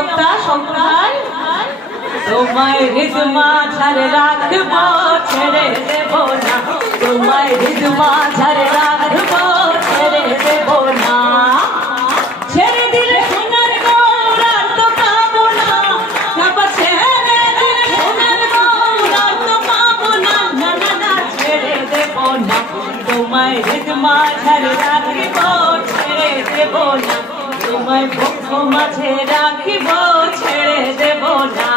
বক্তা সম্প্রদায় তোমায় হৃদ মাঝারে রাখবো ছেড়ে দেব না তোমায় হৃদ মাঝারে রাখবো ছেড়ে দেব না ছেড়ে দিলে সোনার গৌর আর তো পাবো না বাবা ছেড়ে দিলে সোনার গৌর আর তো পাবো না না না না ছেড়ে দেব না তোমায় হৃদ মাঝারে রাখবো ছেড়ে দেব না তোমায় বক্ষ মাঝে রাখিব ছেড়ে দেব না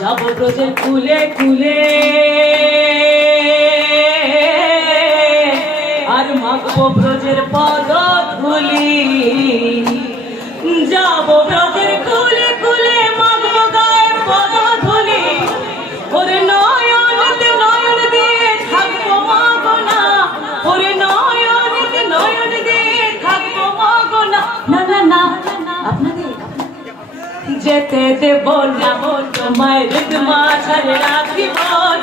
যাব ব্রজের কুলে কুলে আর মাখবো ব্রজের পদ ধুলি যাব ব্রজের কুলে কুলে মাখবো গায়ে পদ ধুলি ওরে নয়নতে নয়ন দিয়ে থাকবো মাগনা ওরে নয়নতে নয়ন দিয়ে থাকবো মাগনা না না না আপনাদের যেতে দেব না তোমায় হৃদ মাঝারে রাখিব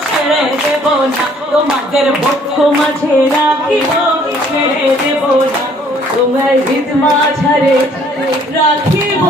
ছেড়ে দেব না তোমাদের বক্ষ মাঝে রাখিব ছেড়ে দেব না তোমায় হৃদ মাঝারে রাখিব।